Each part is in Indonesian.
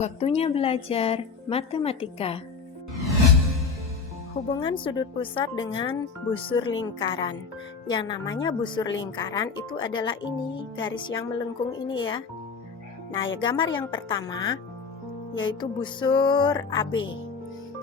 Waktunya belajar matematika. Hubungan sudut pusat dengan busur lingkaran. Yang namanya busur lingkaran itu adalah ini, garis yang melengkung ini ya. Nah, gambar yang pertama yaitu busur AB.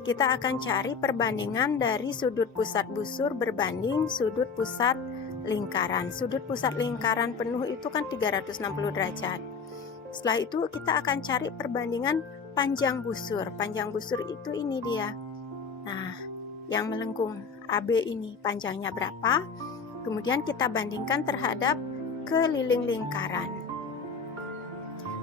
Kita akan cari perbandingan dari sudut pusat busur berbanding sudut pusat lingkaran. Sudut pusat lingkaran penuh itu kan 360 derajat. Setelah itu kita akan cari perbandingan panjang busur. Panjang busur itu ini dia. Nah, yang melengkung AB ini panjangnya berapa? Kemudian kita bandingkan terhadap keliling lingkaran.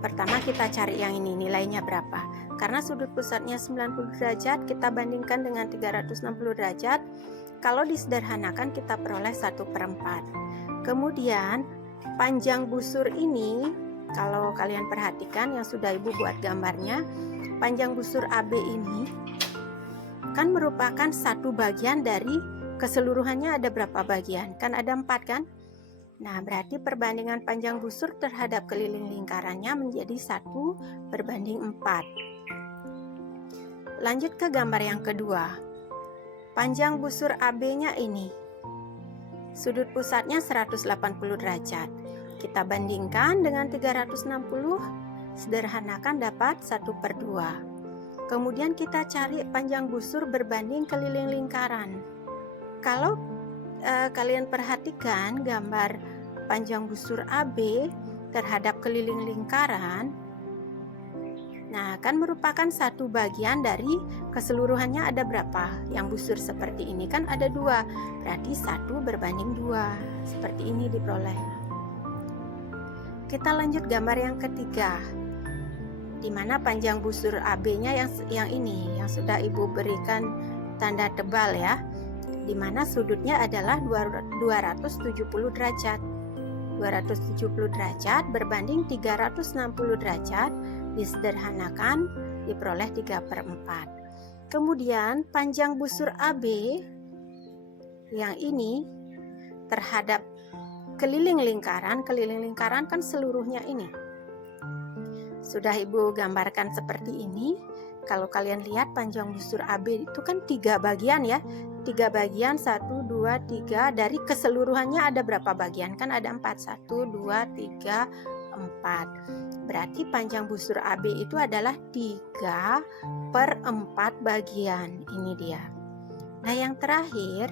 Pertama kita cari yang ini, nilainya berapa? Karena sudut pusatnya 90 derajat, kita bandingkan dengan 360 derajat. Kalau disederhanakan kita peroleh 1/4. Kemudian panjang busur ini, kalau kalian perhatikan yang sudah ibu buat gambarnya, panjang busur AB ini kan merupakan satu bagian dari keseluruhannya. Ada berapa bagian? Kan ada 4 kan? Nah, berarti perbandingan panjang busur terhadap keliling lingkarannya menjadi 1/4. Lanjut ke gambar yang kedua. Panjang busur AB-nya ini, sudut pusatnya 180 derajat. Kita bandingkan dengan 360, sederhanakan dapat 1/2. Kemudian kita cari panjang busur berbanding keliling lingkaran. Kalau kalian perhatikan gambar panjang busur AB terhadap keliling lingkaran, nah kan merupakan satu bagian dari keseluruhannya. Ada berapa yang busur seperti ini? Kan ada 2, berarti 1/2. Seperti ini diperoleh. Kita lanjut gambar yang ketiga, di mana panjang busur AB-nya yang ini, yang sudah ibu berikan tanda tebal ya, di mana sudutnya adalah 270 derajat. 270 derajat berbanding 360 derajat, disederhanakan diperoleh 3/4. Kemudian panjang busur AB yang ini terhadap keliling lingkaran kan seluruhnya ini. Sudah ibu gambarkan seperti ini. Kalau kalian lihat panjang busur AB itu kan 3 bagian ya. 3 bagian, 1, 2, 3. Dari keseluruhannya ada berapa bagian? Kan ada 4. 1, 2, 3, 4. Berarti panjang busur AB itu adalah 3/4 bagian. Ini dia. Nah, yang terakhir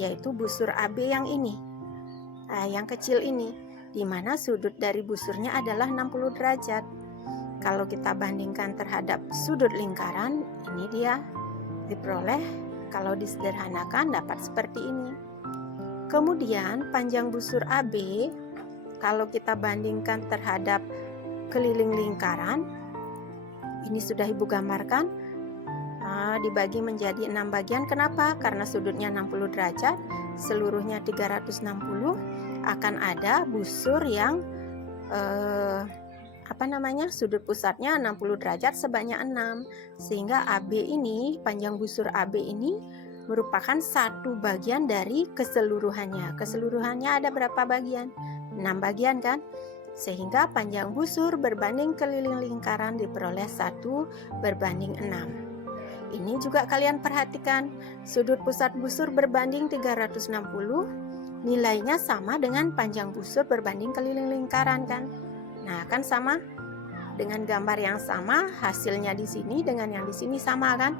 yaitu busur AB yang ini. Yang kecil ini, di mana sudut dari busurnya adalah 60 derajat. Kalau kita bandingkan terhadap sudut lingkaran, ini dia diperoleh. Kalau disederhanakan dapat seperti ini. Kemudian panjang busur AB, kalau kita bandingkan terhadap keliling lingkaran, ini sudah ibu gambarkan, dibagi menjadi 6 bagian. Kenapa? Karena sudutnya 60 derajat, seluruhnya 360, akan ada busur yang sudut pusatnya 60 derajat sebanyak 6, sehingga AB ini, panjang busur AB ini merupakan satu bagian dari keseluruhannya. Keseluruhannya ada berapa bagian? 6 bagian kan? Sehingga panjang busur berbanding keliling lingkaran diperoleh 1/6. Ini juga kalian perhatikan, sudut pusat busur berbanding 360, nilainya sama dengan panjang busur berbanding keliling lingkaran kan? Nah, kan sama dengan gambar yang sama, hasilnya di sini dengan yang di sini sama kan?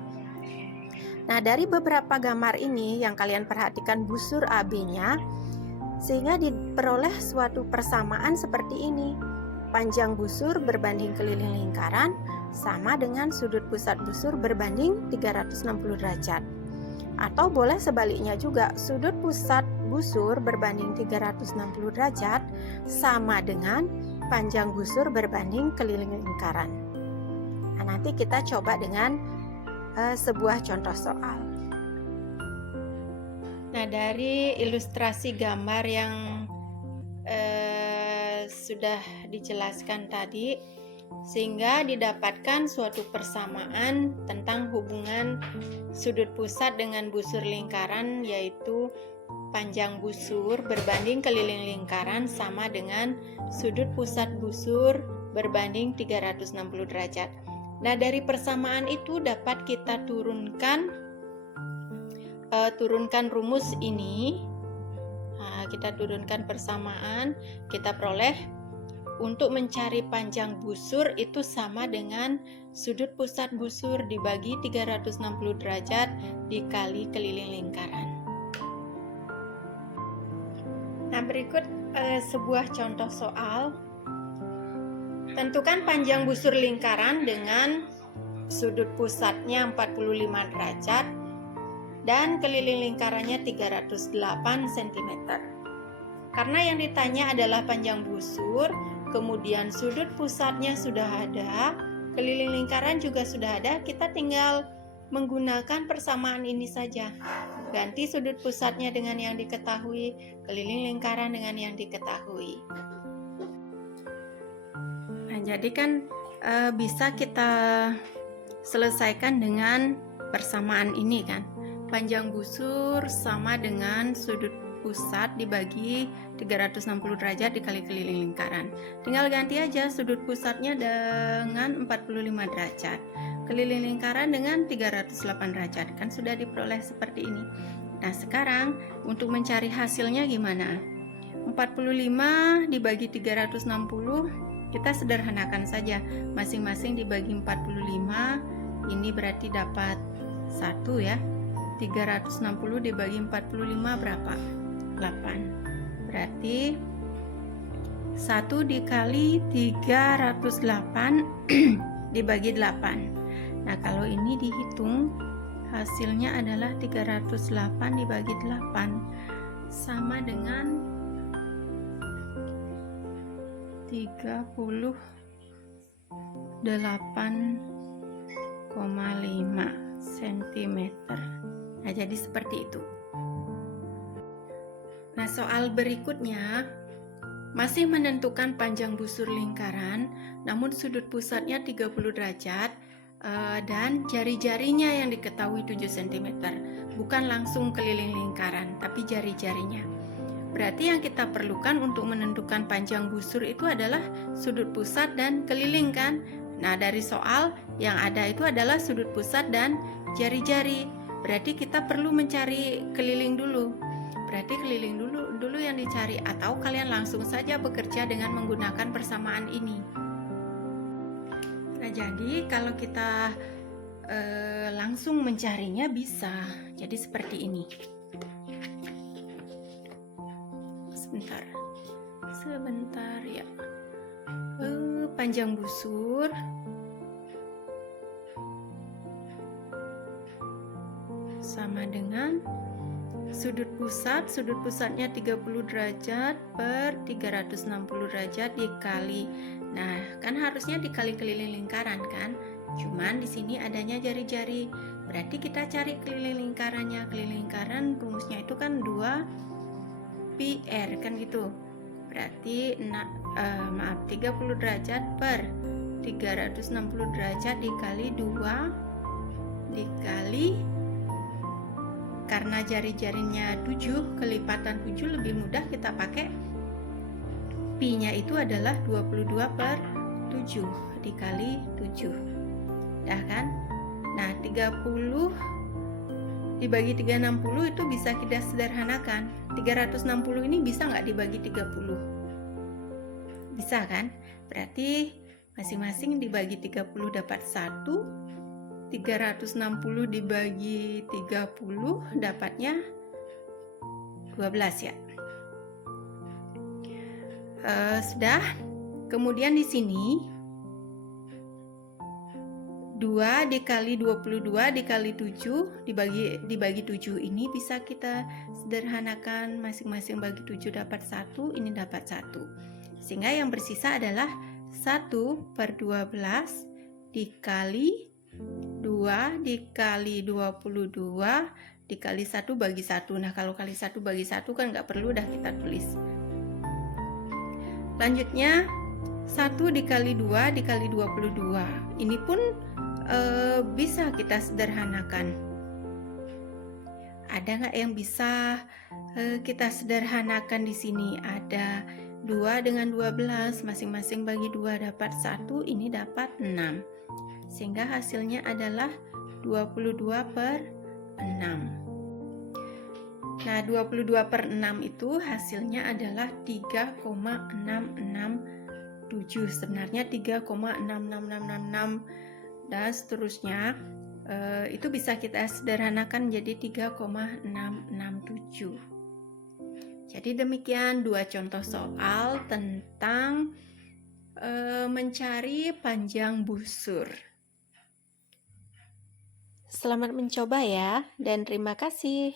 Nah, dari beberapa gambar ini yang kalian perhatikan busur AB-nya, sehingga diperoleh suatu persamaan seperti ini. Panjang busur berbanding keliling lingkaran sama dengan sudut pusat busur berbanding 360 derajat. Atau boleh sebaliknya juga, sudut pusat busur berbanding 360 derajat sama dengan panjang busur berbanding keliling lingkaran. Nah, nanti kita coba dengan sebuah contoh soal. Nah, dari ilustrasi gambar yang sudah dijelaskan tadi, sehingga didapatkan suatu persamaan tentang hubungan sudut pusat dengan busur lingkaran, yaitu panjang busur berbanding keliling lingkaran sama dengan sudut pusat busur berbanding 360 derajat. Nah, dari persamaan itu dapat kita turunkan rumus ini. Nah, kita turunkan persamaan, kita peroleh untuk mencari panjang busur itu sama dengan sudut pusat busur dibagi 360 derajat dikali keliling lingkaran. Nah, berikut sebuah contoh soal. Tentukan panjang busur lingkaran dengan sudut pusatnya 45 derajat dan keliling lingkarannya 308 cm. Karena yang ditanya adalah panjang busur, kemudian sudut pusatnya sudah ada, keliling lingkaran juga sudah ada, kita tinggal menggunakan persamaan ini saja. Ganti sudut pusatnya dengan yang diketahui, keliling lingkaran dengan yang diketahui. Nah, jadi kan bisa kita selesaikan dengan persamaan ini kan. Panjang busur sama dengan sudut pusat dibagi 360 derajat dikali keliling lingkaran. Tinggal ganti aja sudut pusatnya dengan 45 derajat. Keliling lingkaran dengan 308 derajat. Kan sudah diperoleh seperti ini. Nah, sekarang untuk mencari hasilnya gimana? 45 dibagi 360, kita sederhanakan saja. Masing-masing dibagi 45, ini berarti dapat 1 ya. 360 dibagi 45 berapa? 8. Berarti 1 dikali 308 dibagi 8. Nah, kalau ini dihitung hasilnya adalah 308 dibagi 8 sama dengan 38,5 cm. Nah, jadi seperti itu. Nah, soal berikutnya masih menentukan panjang busur lingkaran, namun sudut pusatnya 30 derajat dan jari-jarinya yang diketahui 7 cm. Bukan langsung keliling lingkaran, tapi jari-jarinya. Berarti yang kita perlukan untuk menentukan panjang busur itu adalah sudut pusat dan keliling kan? Nah, dari soal yang ada itu adalah sudut pusat dan jari-jari. Berarti kita perlu mencari keliling dulu. Berarti keliling dulu yang dicari, atau kalian langsung saja bekerja dengan menggunakan persamaan ini. Nah, jadi kalau kita langsung mencarinya bisa. Jadi seperti ini. Sebentar ya. Panjang busur sama dengan sudut pusatnya 30 derajat per 360 derajat dikali. Nah, kan harusnya dikali keliling lingkaran kan? Cuman di sini adanya jari-jari. Berarti kita cari keliling lingkarannya. Keliling lingkaran rumusnya itu kan 2 pi r kan gitu. Berarti 30 derajat per 360 derajat dikali 2 dikali, karena jari-jarinya 7, kelipatan 7 lebih mudah kita pakai pi-nya itu adalah 22 per 7 dikali 7. Dah kan? Nah, 30 dibagi 360 itu bisa kita sederhanakan. 360 ini bisa nggak dibagi 30? Bisa kan? Berarti masing-masing dibagi 30 dapat 1. 360 dibagi 30 dapatnya 12 ya. Sudah. Kemudian di sini 2 dikali 22 dikali 7 dibagi 7 ini bisa kita sederhanakan, masing-masing bagi 7 dapat 1, ini dapat 1. Sehingga yang bersisa adalah 1 per 12 dikali 2 dikali 22 dikali 1 bagi 1. Nah, kalau kali 1 bagi 1 kan nggak perlu dah kita tulis. Lanjutnya 1 dikali 2 dikali 22. Ini pun bisa kita sederhanakan. Ada nggak yang bisa kita sederhanakan di sini? Ada 2 dengan 12, masing-masing bagi 2 dapat 1, ini dapat 6. sehingga hasilnya adalah 22/6. Nah, 22/6 itu hasilnya adalah 3,667. Sebenarnya 3,66666 dan seterusnya. Itu bisa kita sederhanakan jadi 3,667. Jadi demikian dua contoh soal tentang mencari panjang busur. Selamat mencoba ya, dan terima kasih.